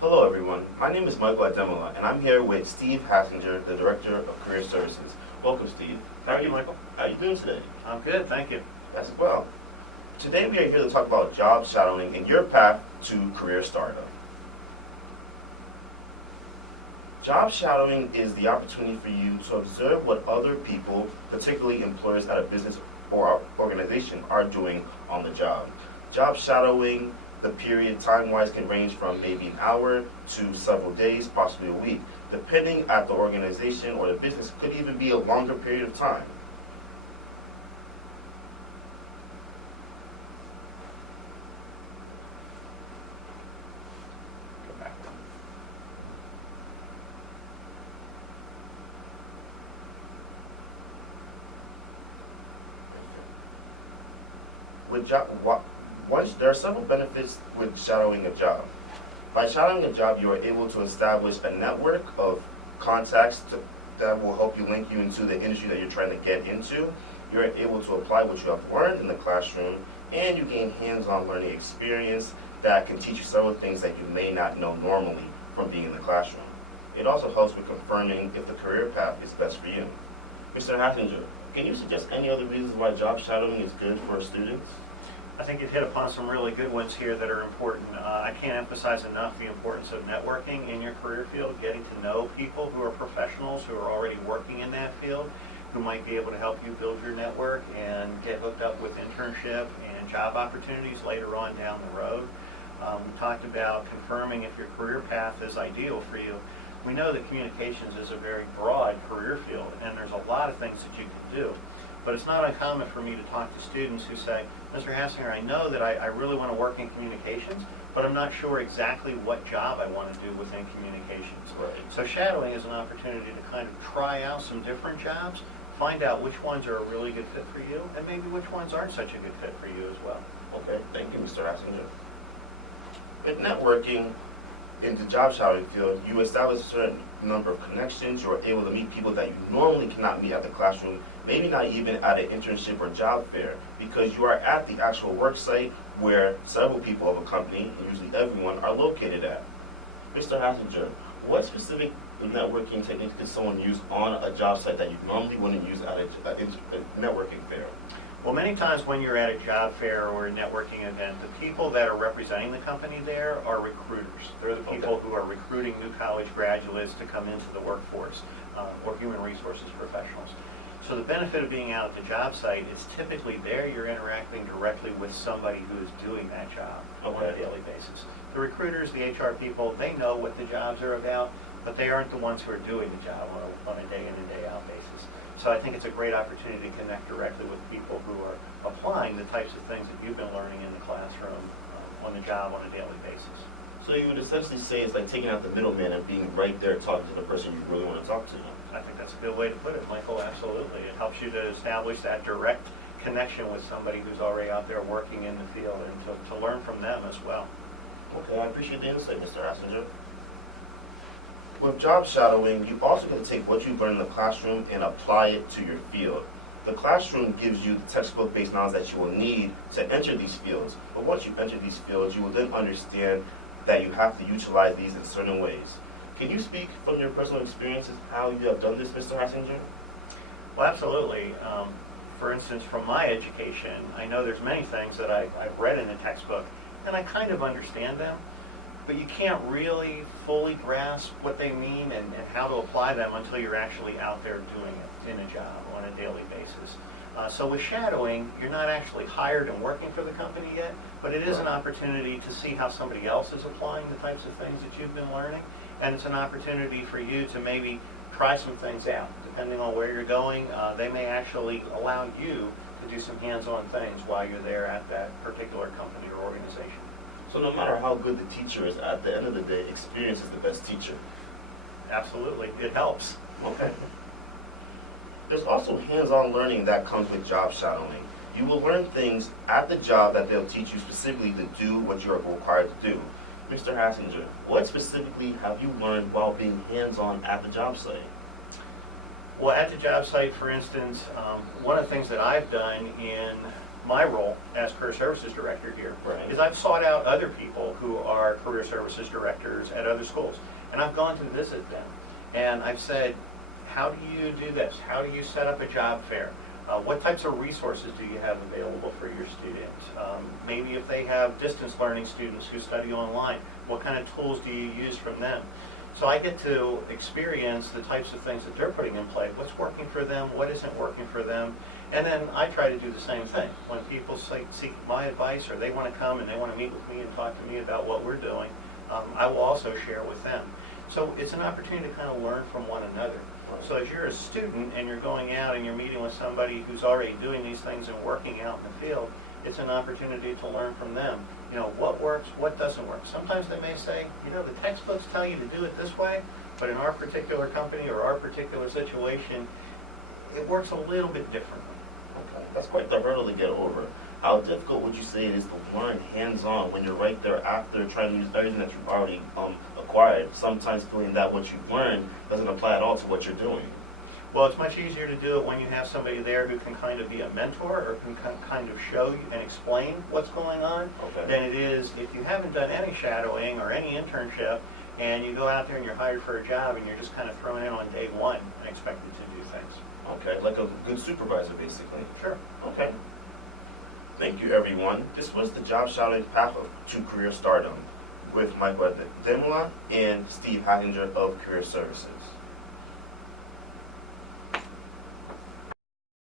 Hello everyone, my name is Michael Ademola and I'm here with Steve Hassinger, the Director of Career Services. Welcome Steve. Thank you, Michael. How are you doing today? I'm good, thank you. As well. Today we are here to talk about job shadowing and your path to career startup. Job shadowing is the opportunity for you to observe what other people, particularly employers at a business or organization, are doing on the job. Job shadowing, the period time-wise can range from maybe an hour to several days, possibly a week. Depending at the organization or the business, could even be a longer period of time. Go back. There are several benefits with shadowing a job. By shadowing a job, you are able to establish a network of contacts that will help you link you into the industry that you're trying to get into. You're able to apply what you have learned in the classroom, and you gain hands-on learning experience that can teach you several things that you may not know normally from being in the classroom. It also helps with confirming if the career path is best for you. Mr. Hassinger, can you suggest any other reasons why job shadowing is good for students? I think you've hit upon some really good ones here that are important. I can't emphasize enough the importance of networking in your career field, getting to know people who are professionals, who are already working in that field, who might be able to help you build your network and get hooked up with internship and job opportunities later on down the road. We talked about confirming if your career path is ideal for you. We know that communications is a very broad career field, and there's a lot of things that you can do. But it's not uncommon for me to talk to students who say, Mr. Hassinger, I know that I really want to work in communications, but I'm not sure exactly what job I want to do within communications. Right. So shadowing is an opportunity to kind of try out some different jobs, find out which ones are a really good fit for you, and maybe which ones aren't such a good fit for you as well. Okay, thank you, Mr. Hassinger. With networking in the job shadowing field, you establish a certain number of connections. You're able to meet people that you normally cannot meet at the classroom, maybe not even at an internship or job fair, because you are at the actual work site where several people of a company, and usually everyone, are located at. Mr. Hassinger, what specific networking techniques could someone use on a job site that you normally wouldn't use at a networking fair? Well, many times when you're at a job fair or a networking event, the people that are representing the company there are recruiters. They're the people who are recruiting new college graduates to come into the workforce or human resources professionals. So the benefit of being out at the job site is typically there you're interacting directly with somebody who is doing that job on a daily basis. The recruiters, the HR people, they know what the jobs are about, but they aren't the ones who are doing the job on a day in and day out basis. So I think it's a great opportunity to connect directly with people who are applying the types of things that you've been learning in the classroom on the job on a daily basis. So you would essentially say it's like taking out the middleman and being right there talking to the person you really want to talk to. I think that's a good way to put it, Michael, absolutely. It helps you to establish that direct connection with somebody who's already out there working in the field and to learn from them as well. Okay, I appreciate the insight, Mr. Hassinger. With job shadowing, you also get to take what you've learned in the classroom and apply it to your field. The classroom gives you the textbook-based knowledge that you will need to enter these fields. But once you enter these fields, you will then understand that you have to utilize these in certain ways. Can you speak from your personal experiences how you have done this, Mr. Hassinger? Well, absolutely. For instance, from my education, I know there's many things that I've read in a textbook, and I kind of understand them, but you can't really fully grasp what they mean and how to apply them until you're actually out there doing it in a job on a daily basis. So with shadowing, you're not actually hired and working for the company yet, but it is an opportunity to see how somebody else is applying the types of things that you've been learning, and it's an opportunity for you to maybe try some things out. Depending on where you're going, they may actually allow you to do some hands-on things while you're there at that particular company or organization. So no matter how good the teacher is, at the end of the day, experience is the best teacher. Absolutely, it helps. Okay. There's also hands-on learning that comes with job shadowing. You will learn things at the job that they'll teach you specifically to do what you're required to do. Mr. Hassinger, what specifically have you learned while being hands-on at the job site? Well, at the job site, for instance, one of the things that I've done in my role as career services director here, Right. is I've sought out other people who are career services directors at other schools, and I've gone to visit them, and I've said, how do you do this? How do you set up a job fair? What types of resources do you have available for your students? Maybe if they have distance learning students who study online, what kind of tools do you use from them? So I get to experience the types of things that they're putting in play, what's working for them, what isn't working for them, and then I try to do the same thing. When people seek my advice or they want to come and they want to meet with me and talk to me about what we're doing, I will also share with them. So it's an opportunity to kind of learn from one another. So as you're a student and you're going out and you're meeting with somebody who's already doing these things and working out in the field, it's an opportunity to learn from them. You know, what works, what doesn't work. Sometimes they may say, you know, the textbooks tell you to do it this way, but in our particular company or our particular situation, it works a little bit differently. Okay, that's quite the hurdle to get over. How difficult would you say it is to learn hands-on when you're right there after trying to use everything that you've already acquired, sometimes feeling that what you've learned doesn't apply at all to what you're doing? Well, it's much easier to do it when you have somebody there who can kind of be a mentor or can kind of show you and explain what's going on, Okay. than it is if you haven't done any shadowing or any internship and you go out there and you're hired for a job and you're just kind of thrown in on day one and expected to do things. Okay, like a good supervisor, basically. Sure. Okay. Thank you, everyone. This was the Job Shadowing Path to Career Stardom with Michael Ademola and Steve Hassinger of Career Services.